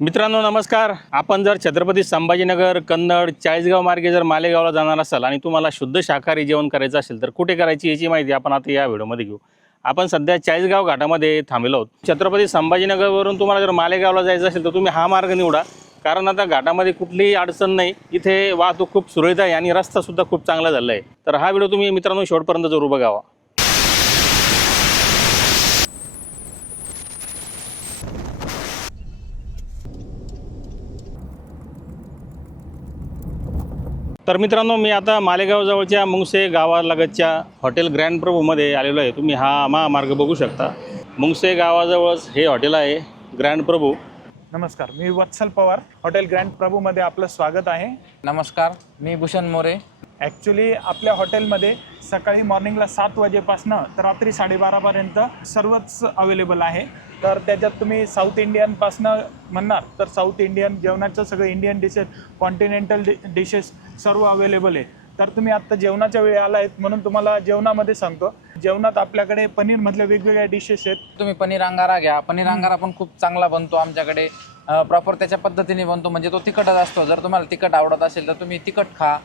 मित्रांनो नमस्कार. आपण जर छत्रपती संभाजीनगर कन्नड चाळीसगाव मार्गे जर मालेगावला जाणार असाल आणि तुम्हाला शुद्ध शाकाहारी जेवण करायचं असेल तर कुठे करायची याची माहिती आपण आता या व्हिडिओमध्ये घेऊ. आपण सध्या चाळीसगाव घाटामध्ये थांबलो आहोत. छत्रपती संभाजीनगरवरून तुम्हाला जर मालेगावला जायचं असेल तर तुम्ही हा मार्ग निवडा. कारण आता घाटामध्ये कुठलीही अडचण नाही. इथे वाहतूक खूप सुरळीत आहे आणि रस्तासुद्धा खूप चांगला झाला आहे. तर हा व्हिडिओ तुम्ही मित्रांनो शेवटपर्यंत जरूर बघावा. तर मित्रांनो मी आता मालेगाव जवळच्या मुंगसे गावालगतच्या हॉटेल ग्रँड प्रभूमध्ये आलेलो आहे. तुम्ही हा महामार्ग बघू शकता. मुंगसे गावाजवळच हे हॉटेल आहे ग्रँड प्रभू. नमस्कार मी वत्सल पवार. हॉटेल ग्रँड प्रभूमध्ये आपलं स्वागत आहे. नमस्कार मी भूषण मोरे. ॲक्च्युली आपल्या हॉटेलमध्ये सकाळी मॉर्निंगला सात वाजेपासनं तर रात्री साडेबारापर्यंत सर्वच अवेलेबल आहे. तर त्याच्यात तुम्ही साऊथ इंडियनपासनं म्हणणार तर साऊथ इंडियन जेवणाचं सगळं इंडियन डिशेस कॉन्टिनेंटल डि डिशेस सर्व अवेलेबल आहे. तर तुम्ही आत्ता जेवणाच्या वेळी आला आहेत म्हणून तुम्हाला जेवणामध्ये सांगतो. जेवणात आपल्याकडे पनीरमधल्या वेगवेगळ्या डिशेस आहेत. तुम्ही पनीर अंगारा घ्या. पनीर अंगारा पण खूप चांगला बनतो आमच्याकडे. प्रॉपर त्याच्या पद्धतीने बनतो. म्हणजे तो तिखटच असतो. जर तुम्हाला तिखट आवडत असेल तर तुम्ही तिखट खा.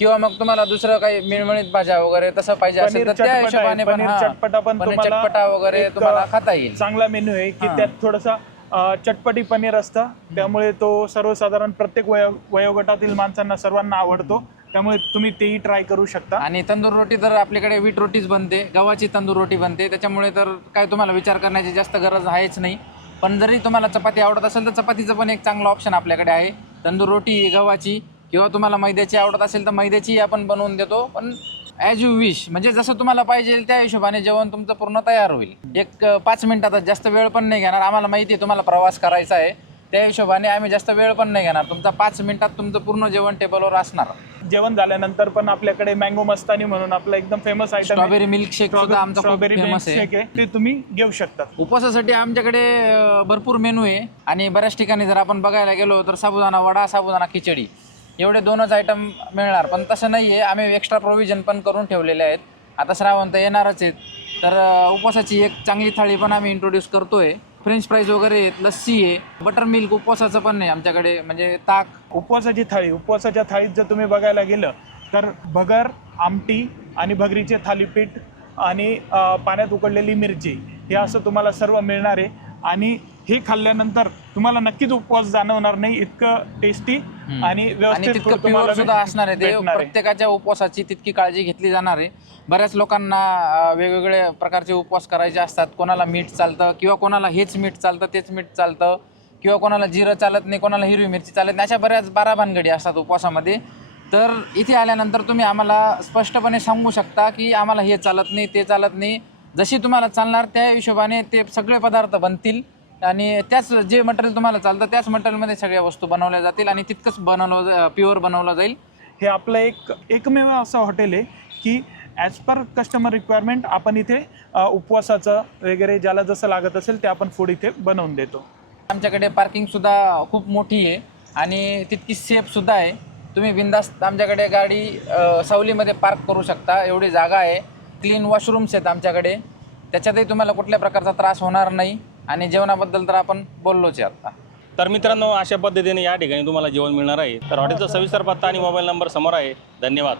किंवा मग तुम्हाला दुसरं काही मिळमिळीत भाज्या वगैरे तसं पाहिजे असेल तर त्या. हिशोबाने पण हा, चटपटा पण पनीर तुम्हाला चटपटा वगैरे एक, तुम्हाला खाता येईल. चांगला मेन्यू आहे की हां. त्यात थोडासा अ, चटपटी पनीर असतं. त्यामुळे तो सर्वसाधारण प्रत्येक वयो वयोगटातील माणसांना सर्वांना आवडतो. त्यामुळे तुम्ही तेही ट्राय करू शकता. आणि तंदूर रोटी तर आपल्याकडे वीट रोटीच बनते गव्हाची तंदूर रोटी बनते. त्याच्यामुळे तर काय तुम्हाला विचार करण्याची जास्त गरज आहेच नाही. पण जरी तुम्हाला चपाती आवडत असेल तर चपातीचं पण एक चांगलं ऑप्शन आपल्याकडे आहे. तंदूर रोटी गव्हाची किंवा तुम्हाला मैद्याची आवडत असेल तर मैद्याची आपण बनवून देतो. पण ॲज यू विश म्हणजे जसं तुम्हाला पाहिजे त्या हिशोबाने जेवण तुमचं पूर्ण तयार होईल. एक पाच मिनिटातच जास्त वेळ पण नाही घेणार. आम्हाला माहिती आहे तुम्हाला प्रवास करायचा आहे. त्या हिशोबाने आम्ही जास्त वेळ पण नाही घेणार. तुमचा पाच मिनिटात तुमचं पूर्ण जेवण टेबलवर असणार. जेवण झाल्यानंतर पण आपल्याकडे मँगो मस्तानी म्हणून आपलं एकदम famous item strawberry milk shake सुद्धा आमचा खूप फेमस आहे. आहे. ते तुम्ही घेऊ शकता. उपवासासाठी आमच्याकडे भरपूर मेनू आहे. आणि बऱ्याच ठिकाणी जर आपण बघायला गेलो तर साबुदाणा वडा साबुदाणा खिचडी. एवढे दोनच आयटम मिळणार. पण तसं नाही आहे आम्ही एक्स्ट्रा प्रोव्हिजन पण करून ठेवलेले आहेत. आता श्रावण तर येणारच आहेत तर उपवासाची एक चांगली थाळी पण आम्ही इंट्रोड्यूस करतो आहे फ्रेंच फ्राईज वगैरे आहेत लस्सी आहे बटर मिल्क उपवासाचं पण नाही आमच्याकडे. म्हणजे ताक. उपवासाची थाळी. उपवासाच्या थाळीत जर तुम्ही बघायला गेलं तर भगर आमटी आणि भगरीचे थालीपीठ आणि पाण्यात उकडलेली मिरची हे असं तुम्हाला सर्व मिळणार आहे. आणि हे खाल्ल्यानंतर तुम्हाला नक्कीच उपवास जाणवणार नाही इतकं टेस्टी आणि व्यवस्थित तितकं सुद्धा असणार आहे ते. भेटणार आहे. प्रत्येकाच्या उपवासाची तितकी काळजी घेतली जाणार आहे. बऱ्याच लोकांना अं, वेगवेगळे प्रकारचे उपवास करायचे असतात. कोणाला मीठ चालतं किंवा कोणाला हेच मीठ चालतं तेच मीठ चालतं किंवा कोणाला जिरं चालत नाही कोणाला हिरवी मिरची चालत नाही अशा बऱ्याच बारा भानगडी असतात उपवासामध्ये. तर इथे आल्यानंतर तुम्ही आम्हाला स्पष्टपणे सांगू शकता की आम्हाला हे चालत नाही ते चालत नाही. जशी तुम्हाला चालणार त्या हिशोबाने ते सगळे पदार्थ बनतील. आणि त्याच जे मटेरियल तुम्हाला चालतं त्याच मटेरियलमध्ये सगळ्या वस्तू बनवल्या जातील आणि तितकंच बनवलं प्युअर बनवलं जाईल. हे आपलं एक एकमेव असं हॉटेल आहे की ॲज पर कस्टमर रिक्वायरमेंट आपण इथे उपवासाचं वगैरे ज्याला जसं लागत असेल ते आपण फूड इथे बनवून देतो. आमच्याकडे पार्किंगसुद्धा खूप मोठी आहे आणि तितकी सेफसुद्धा आहे. तुम्ही बिंदास्त आमच्याकडे गाडी सावलीमध्ये पार्क करू शकता. एवढी जागा आहे. क्लीन वॉशरूम्स आहेत आमच्याकडे. त्याच्यातही तुम्हाला कुठल्या प्रकारचा त्रास होणार नाही आणि जेवणाबद्दल तर आपण बोललोच आहे आता. तर मित्रांनो अशा पद्धतीने या ठिकाणी तुम्हाला जेवण मिळणार आहे. तर हॉटेलचा सविस्तर पत्ता आणि मोबाईल नंबर समोर आहे. धन्यवाद.